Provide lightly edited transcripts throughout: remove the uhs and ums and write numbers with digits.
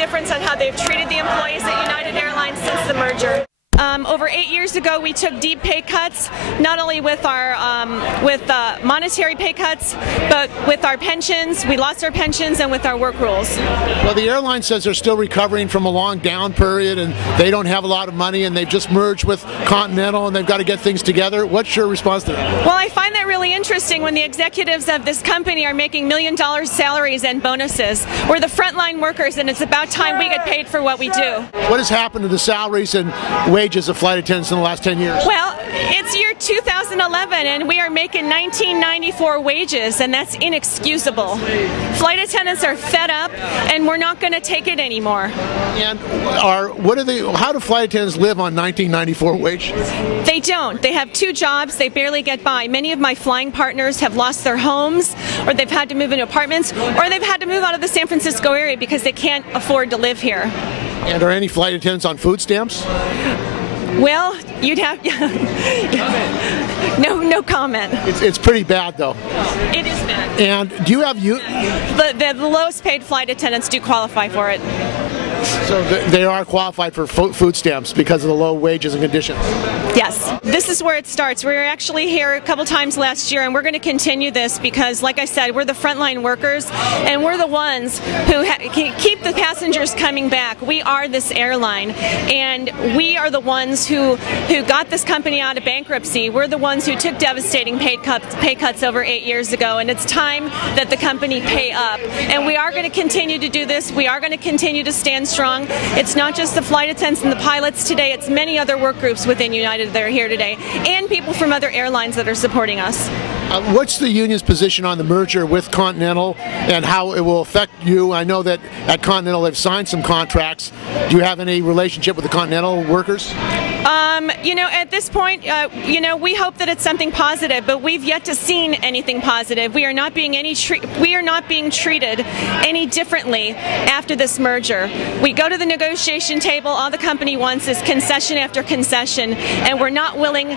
difference on how they've treated the employees at United Airlines since the merger. Over 8 years ago, we took deep pay cuts, not only with our monetary pay cuts, but with our pensions. We lost our pensions, and with our work rules. Well, the airline says they're still recovering from a long down period, and they don't have a lot of money, and they've just merged with Continental, and they've got to get things together. What's your response to that? Well, I find that really interesting when the executives of this company are making $1 million salaries and bonuses. We're the frontline workers, and it's about time we get paid for what we do. What has happened to the salaries and wages of flight attendants in the last 10 years? Well, it's year 2011, and we are making 1994 wages, and that's inexcusable. Flight attendants are fed up, and we're not going to take it anymore. And how do flight attendants live on 1994 wages? They don't. They have 2 jobs. They barely get by. Many of my flying partners have lost their homes, or they've had to move into apartments, or they've had to move out of the San Francisco area because they can't afford to live here. And are any flight attendants on food stamps? Well, you'd have no comment. It's pretty bad, though. It is bad. And do you have the lowest paid flight attendants do qualify for it. So they are qualified for food stamps because of the low wages and conditions? Yes. This is where it starts. We were actually here a couple times last year, and we're going to continue this because, like I said, we're the frontline workers, and we're the ones who keep the passengers coming back. We are this airline, and we are the ones who got this company out of bankruptcy. We're the ones who took devastating pay cuts over 8 years ago, and it's time that the company pay up. And we are going to continue to do this. We are going to continue to stand strong. It's not just the flight attendants and the pilots today, it's many other work groups within United that are here today, and people from other airlines that are supporting us. What's the union's position on the merger with Continental and how it will affect you? I know that at Continental they've signed some contracts. Do you have any relationship with the Continental workers? You know, at this point, you know, we hope that it's something positive, but we've yet to see anything positive. We are not being treated any differently after this merger. We go to the negotiation table. All the company wants is concession after concession, and we're not willing.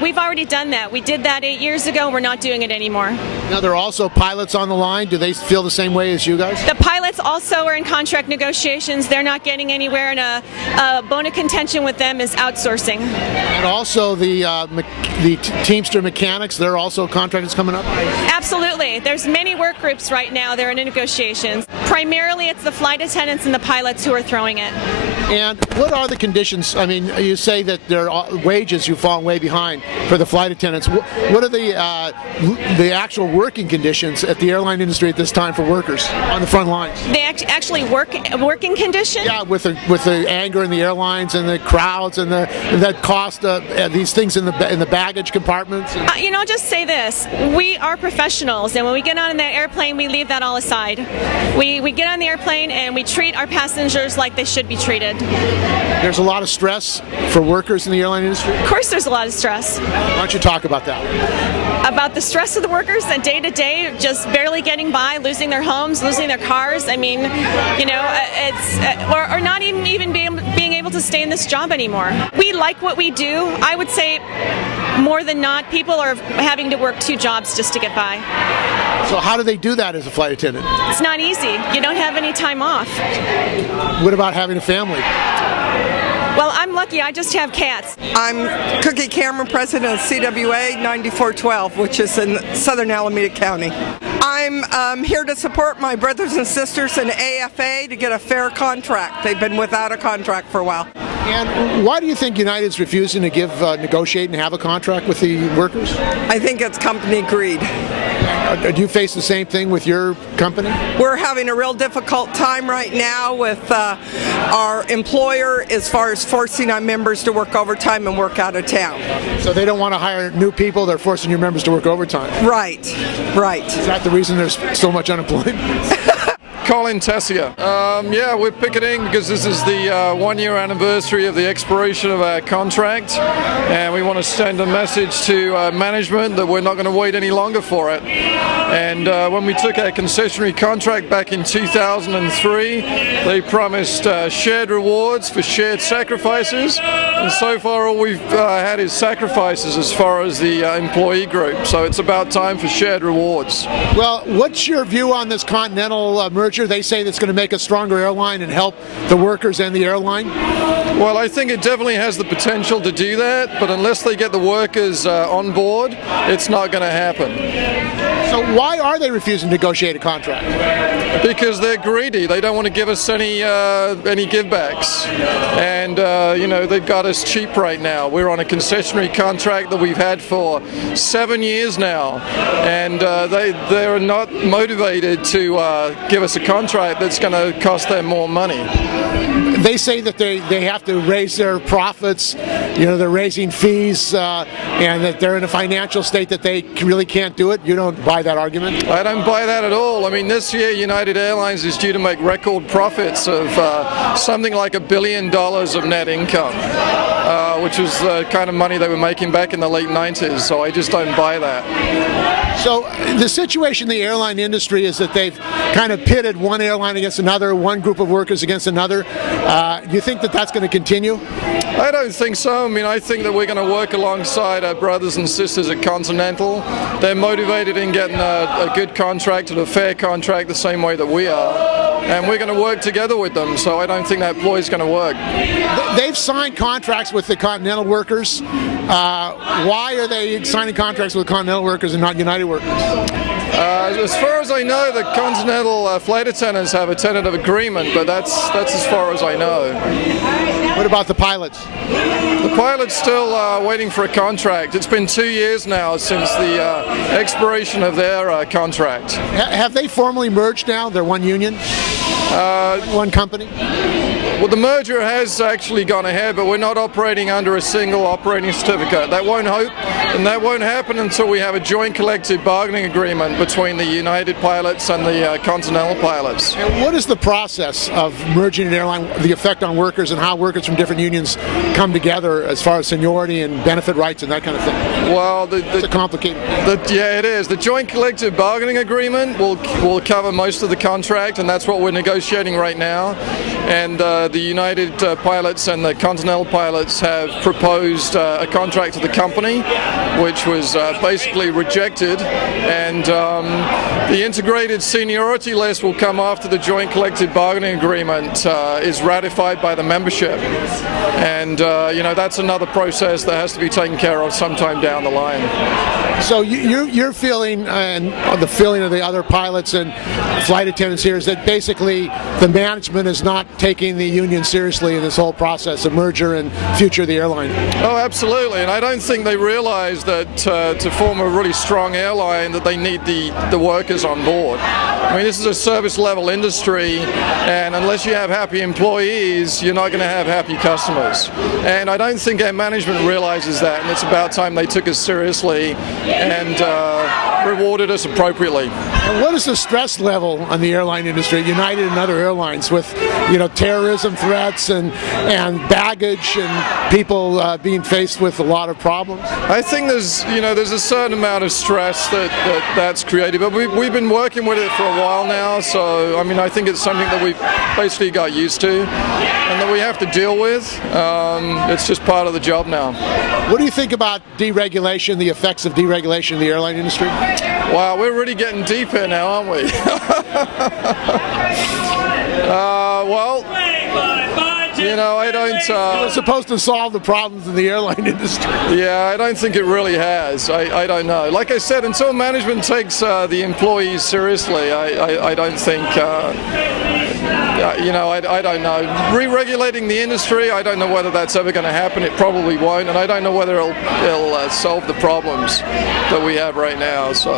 We've already done that. We did that 8 years ago. We're not doing it anymore. Now, there are also pilots on the line. Do they feel the same way as you guys? The pilots also are in contract negotiations. They're not getting anywhere, and a bone of contention with them is outsourcing. And also the Teamster mechanics, they're also contractors coming up? Absolutely. There's many work groups right now. They're in negotiations. Primarily, it's the flight attendants and the pilots who are throwing it. And what are the conditions? I mean, you say that their wages, you've fallen way behind for the flight attendants. What are the actual working conditions at the airline industry at this time for workers on the front lines? They actually working conditions? Yeah, with the anger in the airlines and the crowds and that cost these things in the baggage compartments. You know, I'll just say this: we are professionals, and when we get on that airplane, we leave that all aside. We get on the airplane and we treat our passengers like they should be treated. There's a lot of stress for workers in the airline industry? Of course there's a lot of stress. Why don't you talk about that? About the stress of the workers and day to day, just barely getting by, losing their homes, losing their cars. I mean, you know, or not even being able to stay in this job anymore. We like what we do. I would say more than not, people are having to work 2 jobs just to get by. So how do they do that as a flight attendant? It's not easy. You don't have any time off. What about having a family? Well, I'm lucky. I just have cats. I'm Cookie Cameron, president of CWA 9412, which is in southern Alameda County. I'm here to support my brothers and sisters in AFA to get a fair contract. They've been without a contract for a while. And why do you think United's refusing to negotiate and have a contract with the workers? I think it's company greed. Do you face the same thing with your company? We're having a real difficult time right now with our employer as far as forcing our members to work overtime and work out of town. So they don't want to hire new people, they're forcing your members to work overtime? Right, right. Is that the reason there's so much unemployment? Colin Tessier. Yeah, we're picketing because this is the 1-year anniversary of the expiration of our contract, and we want to send a message to management that we're not going to wait any longer for it. And when we took our concessionary contract back in 2003, they promised shared rewards for shared sacrifices, and so far all we've had is sacrifices as far as the employee group. So it's about time for shared rewards. Well, what's your view on this Continental merger merger, they say that's going to make a stronger airline and help the workers and the airline? Well, I think it definitely has the potential to do that, but unless they get the workers on board, it's not going to happen. So why are they refusing to negotiate a contract? Because they're greedy. They don't want to give us any givebacks, and you know, they've got us cheap right now. We're on a concessionary contract that we've had for 7 years now, and they're not motivated to give us a contract that's going to cost them more money. They say that they have to raise their profits, you know, they're raising fees, and that they're in a financial state that they really can't do it. You don't buy that argument? I don't buy that at all. I mean, this year United Airlines is due to make record profits of something like $1 billion of net income, which was the kind of money they were making back in the late 90s, so I just don't buy that. So the situation in the airline industry is that they've kind of pitted one airline against another, one group of workers against another. Do you think that that's going to continue? I don't think so. I mean, I think that we're going to work alongside our brothers and sisters at Continental. They're motivated in getting a good contract and a fair contract the same way that we are. And we're going to work together with them, so I don't think that ploy is going to work. They've signed contracts with the Continental workers. Why are they signing contracts with Continental workers and not United workers? As far as I know, the Continental flight attendants have a tentative agreement, but that's as far as I know. What about the pilots? The pilots still waiting for a contract. It's been 2 years now since the expiration of their contract. Have they formally merged now? They're one union? One company? Well, the merger has actually gone ahead, but we're not operating under a single operating certificate. That won't happen until we have a joint collective bargaining agreement between the United pilots and the Continental pilots. And what is the process of merging an airline, the effect on workers, and how workers from different unions come together as far as seniority and benefit rights and that kind of thing? Well, it's complicated. Yeah, it is. The joint collective bargaining agreement will cover most of the contract, and that's what we're negotiating right now. And the United pilots and the Continental pilots have proposed a contract to the company, which was basically rejected, and the integrated seniority list will come after the joint collective bargaining agreement is ratified by the membership, and you know, that's another process that has to be taken care of sometime down the line. So your feeling, and the feeling of the other pilots and flight attendants here, is that basically the management is not taking the union seriously in this whole process of merger and future of the airline. Oh, absolutely, and I don't think they realize that to form a really strong airline that they need the workers on board. I mean, this is a service level industry, and unless you have happy employees, you're not going to have happy customers. And I don't think our management realizes that, and it's about time they took us seriously and rewarded us appropriately. And what is the stress level on the airline industry, United and other airlines, with, you know, terrorism threats and baggage and people being faced with a lot of problems? I think there's a certain amount of stress that's created, but we've been working with it for a while now, so I mean, I think it's something that we've basically got used to and that we have to deal with. It's just part of the job now. What do you think about deregulation, the effects of deregulation in the airline industry? Wow, we're really getting deep here now, aren't we? Well, you know, I don't... It's supposed to solve the problems in the airline industry. Yeah, I don't think it really has. I don't know. Like I said, until management takes the employees seriously, I don't think... you know, I don't know. Re-regulating the industry, I don't know whether that's ever going to happen. It probably won't, and I don't know whether it'll solve the problems that we have right now. So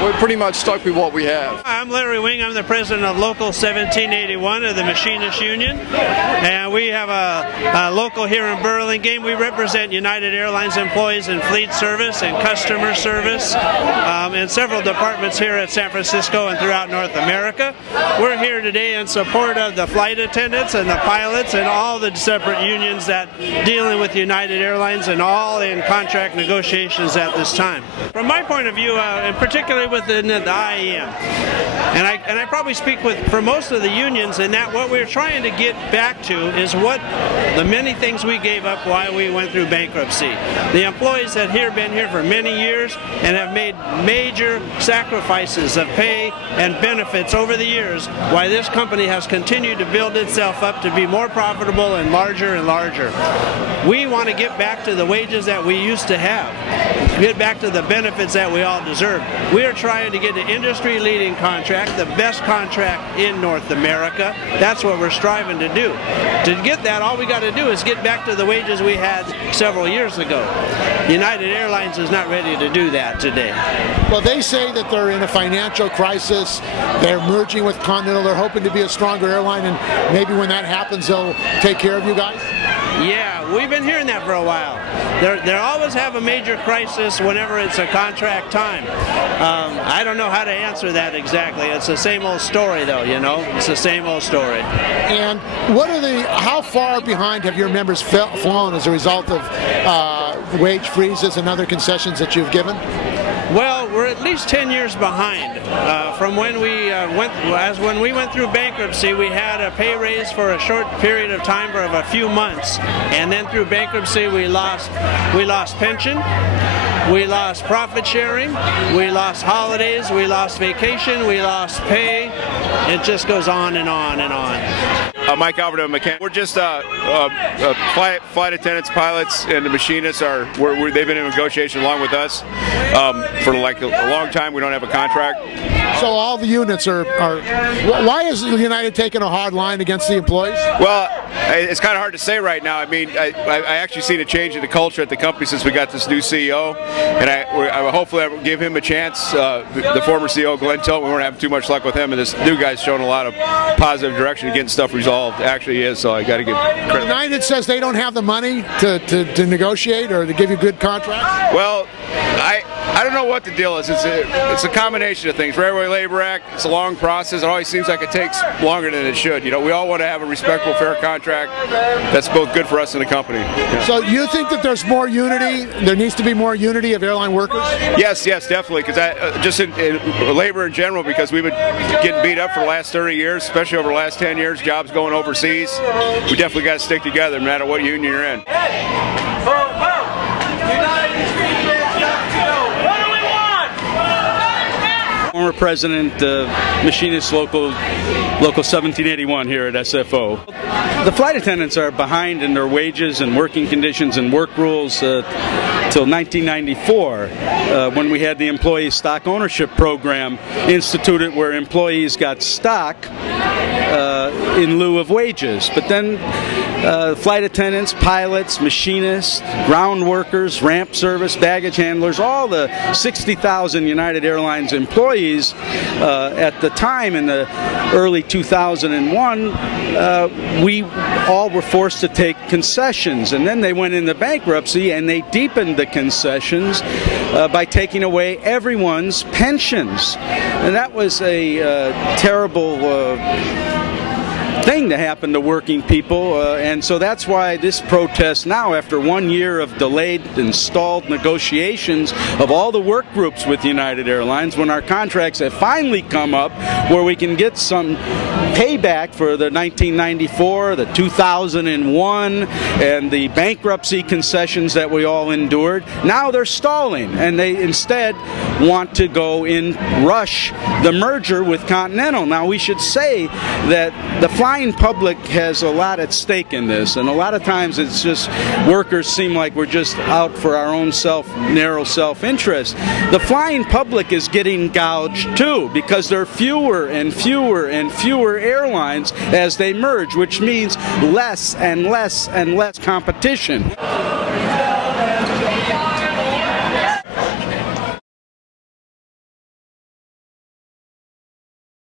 we're pretty much stuck with what we have. I'm Larry Wing. I'm the president of Local 1781 of the Machinists Union, and we have a local here in Burlingame. We represent United Airlines employees in fleet service and customer service in several departments here at San Francisco and throughout North America. We're here today in support support of the flight attendants and the pilots and all the separate unions that dealing with United Airlines and all in contract negotiations at this time. From my point of view, and particularly within the IAM, and I probably speak for most of the unions in that what we're trying to get back to is what the many things we gave up while we went through bankruptcy. The employees that have been here for many years and have made major sacrifices of pay and benefits over the years, why this company has continued to build itself up to be more profitable and larger and larger. We want to get back to the wages that we used to have, get back to the benefits that we all deserve. We are trying to get an industry-leading contract, the best contract in North America. That's what we're striving to do. To get that, all we got to do is get back to the wages we had several years ago. United Airlines is not ready to do that today. Well, they say that they're in a financial crisis. They're merging with Continental. They're hoping to be a stronger airline, and maybe when that happens, they'll take care of you guys? Yeah, we've been hearing that for a while. They always have a major crisis whenever it's a contract time. I don't know how to answer that exactly. It's the same old story, though, you know? It's the same old story. And how far behind have your members flown as a result of wage freezes and other concessions that you've given? Well, we're at least 10 years behind. From when we went through bankruptcy, we had a pay raise for a short period of time of a few months, and then through bankruptcy we lost pension, we lost profit sharing, we lost holidays, we lost vacation, we lost pay. It just goes on and on and on. Mike Alvarado, mechanic. We're just flight attendants, pilots, and the machinists they've been in negotiation along with us for like a long time. We don't have a contract. So all the units are why is United taking a hard line against the employees? Well, it's kind of hard to say right now. I mean, I actually seen a change in the culture at the company since we got this new CEO, and I hopefully I will give him a chance. The former CEO, Glenn Tilton, we weren't having too much luck with him, and this new guy's showing a lot of positive direction, getting stuff resolved. Actually is, so I got to give credit. United says they don't have the money to negotiate or to give you good contracts? Well, I don't know what the deal is. It's a combination of things. Railway Labor Act, it's a long process. It always seems like it takes longer than it should. You know, we all want to have a respectable, fair contract that's both good for us and the company. Yeah. So you think that there's more unity? There needs to be more unity of airline workers? Yes, definitely. Because just in labor in general, because we've been getting beat up for the last 30 years, especially over the last 10 years, jobs going overseas. We definitely got to stick together no matter what union you're in. Former president of Machinists Local 1781 here at SFO. The flight attendants are behind in their wages and working conditions and work rules till 1994 when we had the employee stock ownership program instituted where employees got stock in lieu of wages. But then flight attendants, pilots, machinists, ground workers, ramp service, baggage handlers, all the 60,000 United Airlines employees at the time in the early 2001, we all were forced to take concessions, and then they went into bankruptcy and they deepened the concessions by taking away everyone's pensions, and that was a terrible thing to happen to working people, and so that's why this protest now, after 1 year of delayed and stalled negotiations of all the work groups with United Airlines, when our contracts have finally come up where we can get some payback for the 1994, the 2001, and the bankruptcy concessions that we all endured. Now they're stalling, and they instead want to go in rush the merger with Continental. Now we should say that the flying public has a lot at stake in this, and a lot of times it's just workers seem like we're just out for our own narrow self-interest. The flying public is getting gouged too, because there are fewer and fewer and fewer airlines as they merge, which means less and less and less competition.